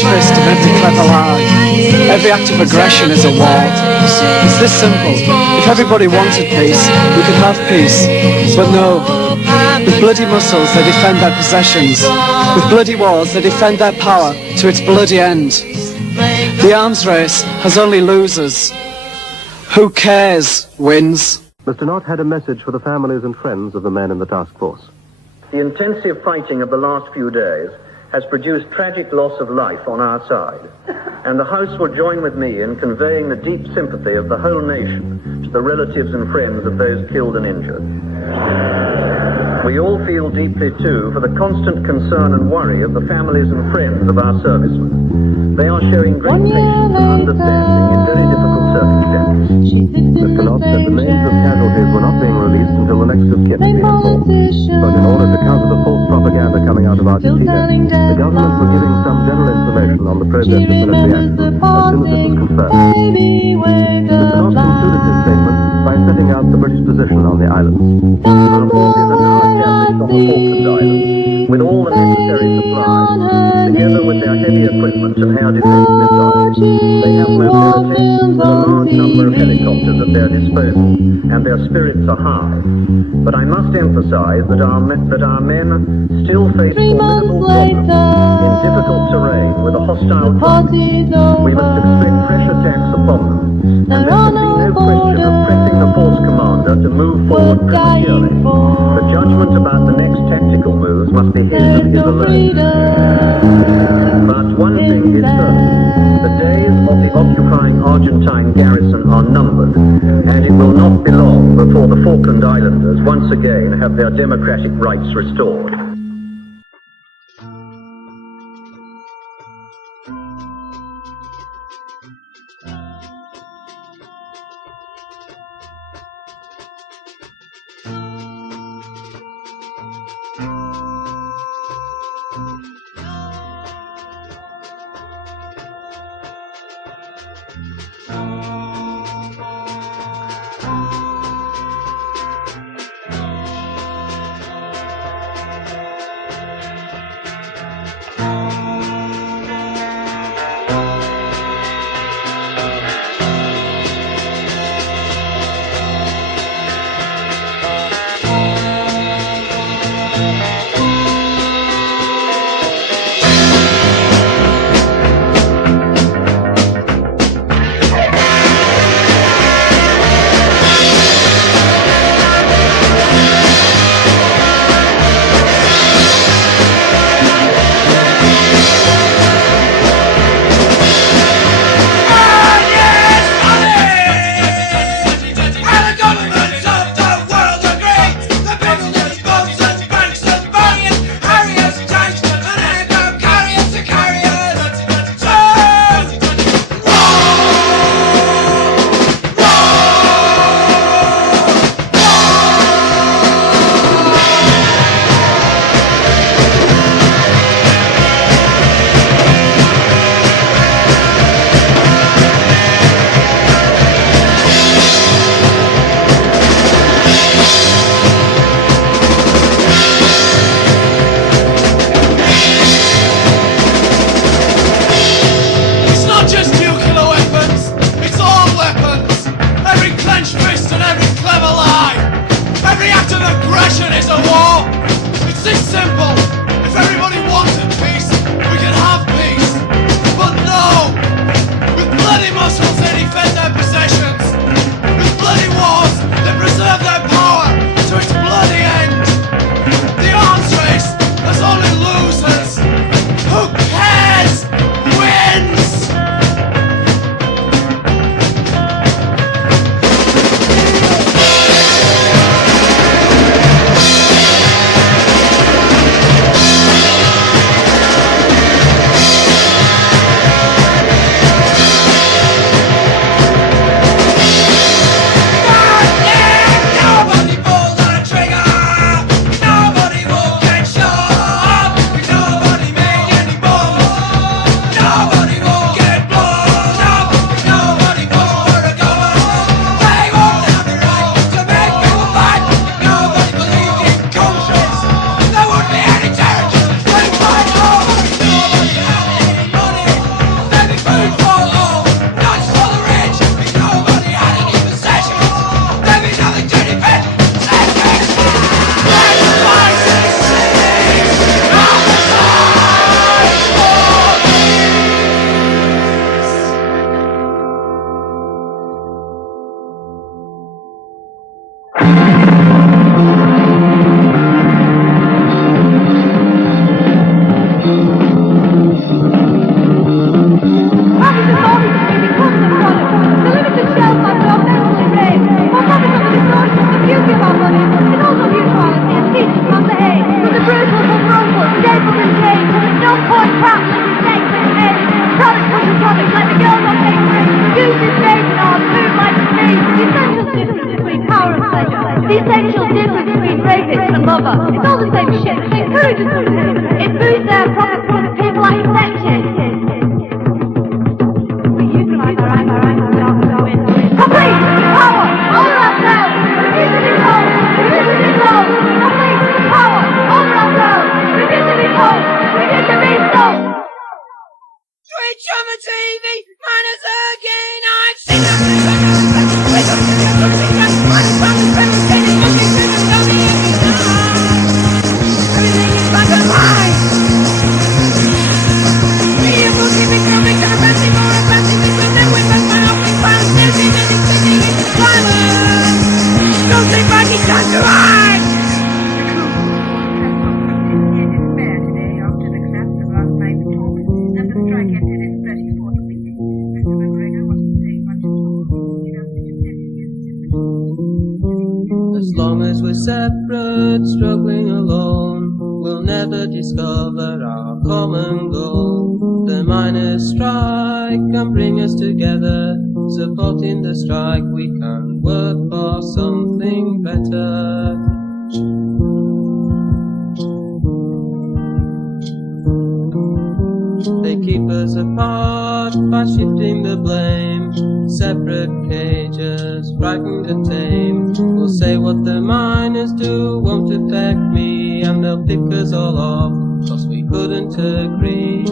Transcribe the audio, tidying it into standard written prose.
clenched fist and every clever lie. Every act of aggression is a war. It's this simple. If everybody wanted peace, we could have peace. But no. With bloody muscles they defend their possessions. With bloody wars they defend their power to its bloody end. The arms race has only losers. Who cares wins. Mr. Knott had a message for the families and friends of the men in the task force. The intensive fighting of the last few days has produced tragic loss of life on our side, and the House will join with me in conveying the deep sympathy of the whole nation to the relatives and friends of those killed and injured. We all feel deeply, too, for the constant concern and worry of the families and friends of our servicemen. They are showing great patience and understanding in very difficult circumstances. Mr. Knott said the names of casualties were not being released until the next of kin being informed. But in order to counter the false propaganda coming out of Argentina, the government was giving some general information on the progress of military action as soon as it was confirmed. Mr. Knott concluded his statement by setting out the British position on the islands. Our forces are now established on the Falklands Islands, with all the necessary supplies, together with their heavy equipment and air defense missiles. They have mobility with a large number of helicopters at their disposal, and their spirits are high. But I must emphasize that our men still face formidable problems in difficult terrain with a hostile climate. We must expect fresh attacks upon them, and there can be no question of pressing the force commander to move forward prematurely. The judgment about the next tactical moves must be his and his alone. But one thing is certain. The days of the occupying Argentine garrison are numbered, and it will not be long before the Falkland Islanders once again have their democratic rights restored. It's all the same shit. It encourages them. It boosts their profit from the people are infected. We utilize our anger to win. Complete power over ourselves. Refuse to be told. Refuse to be told. Complete power over ourselves. Refuse to be told. Refuse to be told. Switch on the TV, minus again, I've seen everything is black and white. Media will keep it coming, to the fancy more and fancy between them with my open plans, everything and expecting it to climb. Don't think back, it's time to ride. As long as we're separate, struggling alone, we'll never discover our common goal. The miners' strike can bring us together. Supporting the strike, we can work for something better. They keep us apart by shifting the blame. Separate cages, frightened to tame. We'll say what the miners do won't affect me, and they'll pick us all off, 'cause we couldn't agree.